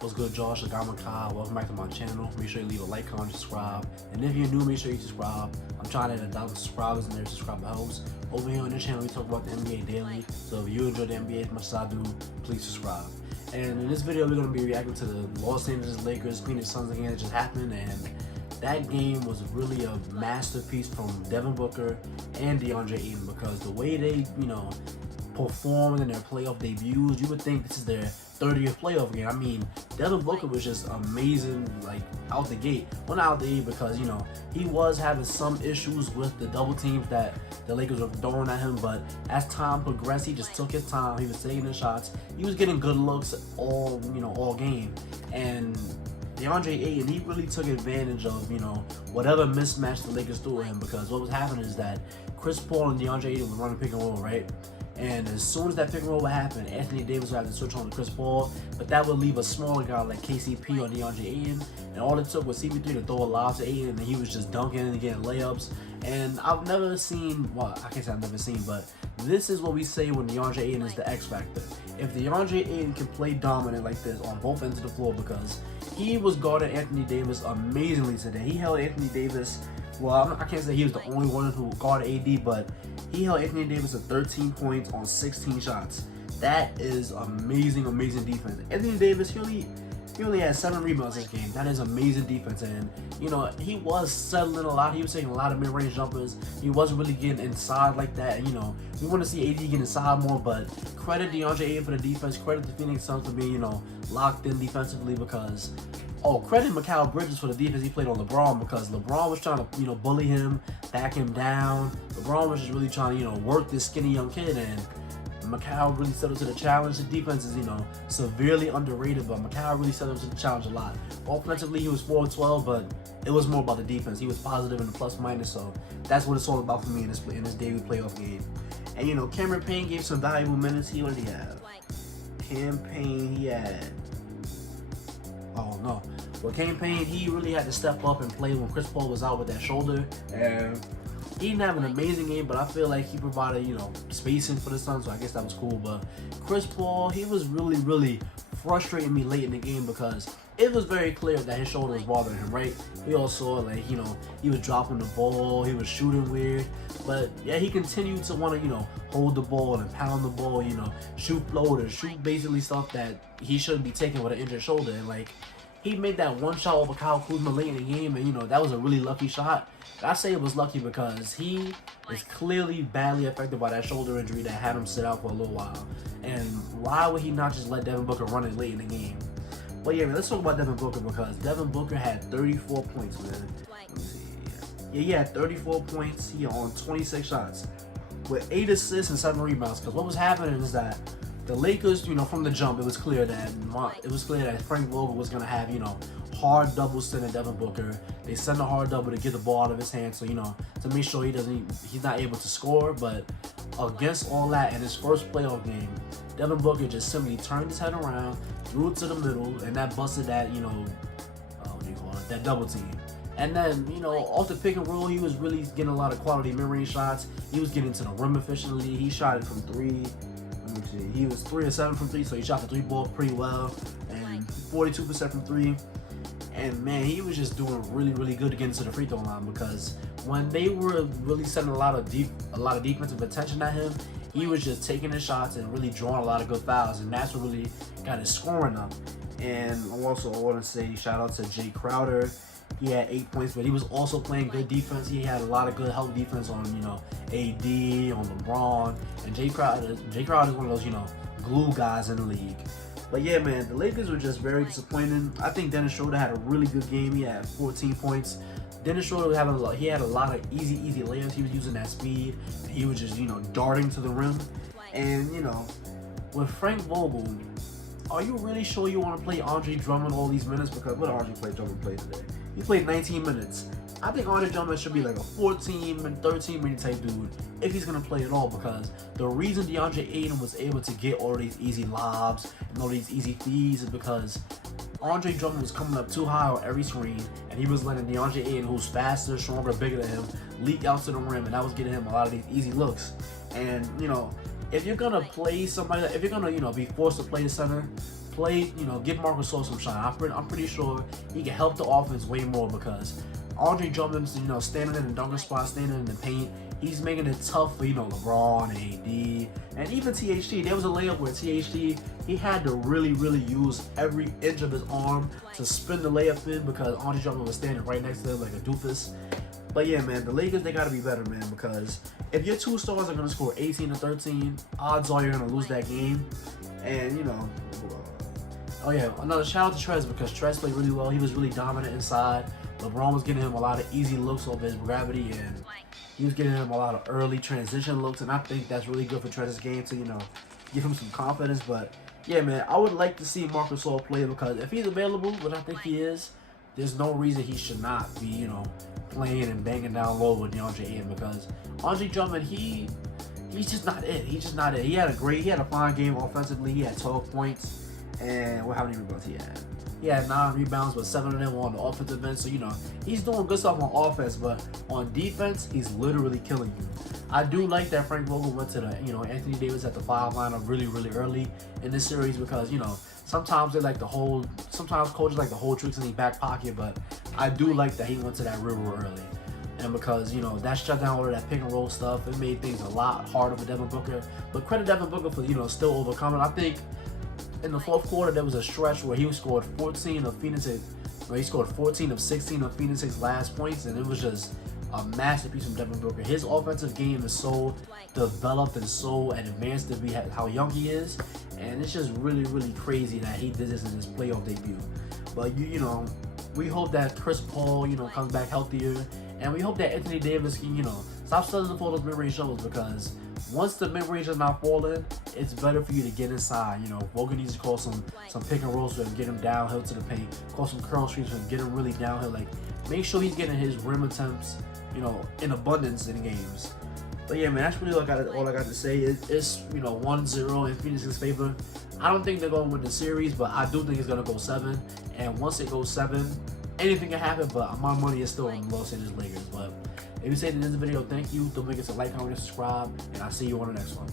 What's good, Josh? I'm Kyle. Welcome back to my channel. Make sure you leave a like, comment, subscribe. And if you're new, make sure you subscribe. I'm trying to hit 1,000 subscribers, and their subscriber helps. Over here on this channel, we talk about the NBA daily. So if you enjoy the NBA as much as I do, please subscribe. And in this video, we're going to be reacting to the Los Angeles Lakers Phoenix Suns game that just happened. And that game was really a masterpiece from Devin Booker and Deandre Ayton, because the way they, performed in their playoff debuts, you would think this is their 30th playoff game. I mean, Devin Booker was just amazing, like, out the gate. Well, not out the gate, because, he was having some issues with the double teams that the Lakers were throwing at him, but as time progressed, he just took his time. He was taking the shots. He was getting good looks all game. And Deandre Ayton, he really took advantage of, whatever mismatch the Lakers threw at him, because what was happening is that Chris Paul and Deandre Ayton were running pick and roll, right? And as soon as that pick and roll would happen, Anthony Davis would have to switch on to Chris Paul, but that would leave a smaller guy like KCP or Deandre Ayton, and all it took was CP3 to throw a lob to Ayton, and he was just dunking and getting layups. And I've never seen, well, I can't say I've never seen, but this is what we say when Deandre Ayton is the X factor. If Deandre Ayton can play dominant like this on both ends of the floor, because he was guarding Anthony Davis amazingly today. He held Anthony Davis, well, I can't say he was the only one who guarded AD, but he held Anthony Davis to 13 points on 16 shots. That is amazing defense. Anthony Davis, he only had 7 rebounds this game. That is amazing defense. And, he was settling a lot. He was taking a lot of mid-range jumpers. He wasn't really getting inside like that. And, we want to see AD get inside more, but credit Deandre Ayton for the defense. Credit the Phoenix Suns for being, locked in defensively, because credit Mikal Bridges for the defense he played on LeBron, because LeBron was trying to, bully him, back him down. LeBron was just really trying to, work this skinny young kid, and Mikal really set up to the challenge. The defense is, severely underrated, but Mikal really set up to the challenge a lot. Offensively, he was 4-12, but it was more about the defense. He was positive in the plus-minus, so that's what it's all about for me in this daily playoff game. And, Cameron Payne gave some valuable minutes. What did he have? Cam Payne, he had... Oh, no. Well, Cam Payne, he really had to step up and play when Chris Paul was out with that shoulder. And he didn't have an amazing game, but I feel like he provided, spacing for the Suns, so I guess that was cool. But Chris Paul, he was really frustrating me late in the game, because it was very clear that his shoulder was bothering him, right? We all saw, like, he was dropping the ball, he was shooting weird. But, yeah, he continued to want to, hold the ball and pound the ball, shoot floaters, shoot basically stuff that he shouldn't be taking with an injured shoulder. And, like, he made that one shot over Kyle Kuzma late in the game, and, that was a really lucky shot. I say it was lucky because he is clearly badly affected by that shoulder injury that had him sit out for a little while. And why would he not just let Devin Booker run it late in the game? But yeah, man, let's talk about Devin Booker, because Devin Booker had 34 points, man. Let me see. Yeah, he had 34 points. He on 26 shots with 8 assists and 7 rebounds. Because what was happening is that the Lakers, from the jump, it was clear that Frank Vogel was gonna have, hard doubles sending Devin Booker. They send a hard double to get the ball out of his hands, so to make sure he's not able to score. But against all that, in his first playoff game, Devin Booker just simply turned his head around, threw it to the middle, and that busted that, that double team. And then, off the pick and roll, he was really getting a lot of quality mid-range shots. He was getting to the rim efficiently. He shot it from 3. Let me see. He was 3 of 7 from 3, so he shot the 3 ball pretty well, and 42% from 3. And man, he was just doing really good to get into the free throw line, because when they were really sending a lot of defensive attention at him, he was just taking his shots and really drawing a lot of good fouls, and that's what really got his scoring up. And also, I want to say shout out to Jay Crowder. He had 8 points, but he was also playing good defense. He had a lot of good help defense on, AD, on LeBron, and Jay Crowder is one of those, glue guys in the league. But yeah, man, the Lakers were just very disappointing. I think Dennis Schroeder had a really good game. He had 14 points. Dennis Schroeder had a lot of easy layups. He was using that speed. He was just, darting to the rim. And, with Frank Vogel, are you really sure you want to play Andre Drummond all these minutes? Because what did Andre Drummond play today? He played 19 minutes. I think Andre Drummond should be like a 14 and 13 minute type dude if he's going to play at all, because the reason Deandre Ayton was able to get all these easy lobs and all these easy feeds is because Andre Drummond was coming up too high on every screen, and he was letting Deandre Ayton, who's faster, stronger, bigger than him, leak out to the rim, and that was getting him a lot of these easy looks. And, if you're going to play somebody, if you're going to, be forced to play the center, play, give Marc Gasol some shine. I'm pretty sure he can help the offense way more because Andre Drummond's, standing in the dunker spot, standing in the paint. He's making it tough for, LeBron, AD, and even THT. There was a layup where THT, he had to really, really use every inch of his arm to spin the layup in because Andre Drummond was standing right next to him like a doofus. But yeah, man, the Lakers, they got to be better, man, because if your two stars are going to score 18 to 13, odds are you're going to lose that game. And, oh yeah, another shout out to Trez because Trez played really well. He was really dominant inside. LeBron was getting him a lot of easy looks off his gravity, and he was getting him a lot of early transition looks, and I think that's really good for Trez's game to, give him some confidence. But yeah, man, I would like to see Marc Gasol play because if he's available, which I think he is, there's no reason he should not be, playing and banging down low with Deandre Ayton because Andre Drummond, he's just not it. He's just not it. He had a fine game offensively. He had 12 points, and how many rebounds he had? He had 9 rebounds, but 7 of them were on the offensive end. So, he's doing good stuff on offense, but on defense, he's literally killing you. I do like that Frank Vogel went to the, Anthony Davis at the 5 lineup really, really early in this series because, sometimes sometimes coaches like to hold tricks in the back pocket, but I do like that he went to that real early. And because, that shut down all of that pick and roll stuff, it made things a lot harder for Devin Booker. But credit Devin Booker for, still overcoming. I think in the fourth quarter, there was a stretch where he scored 14 of Phoenix's, he scored 14 of 16 of Phoenix's last points, and it was just a masterpiece from Devin Booker. His offensive game is so developed and so advanced to be how young he is, and it's just really, really crazy that he did this in his playoff debut. But we hope that Chris Paul, comes back healthier, and we hope that Anthony Davis can, stop settling for those mid-range shovels because once the mid-range is not falling, it's better for you to get inside. Vogel needs to call some pick and rolls for him, get him downhill to the paint, call some curl screens for him, get him really downhill. Like, make sure he's getting his rim attempts, in abundance in games. But yeah, man, that's really all I got to say. It's 1-0 in Phoenix's favor. I don't think they're going to win the series, but I do think it's going to go 7. And once it goes 7, anything can happen, but my money is still on the Los Angeles Lakers. But if you say in this video, thank you. Don't forget to like, comment, and subscribe, and I'll see you on the next one.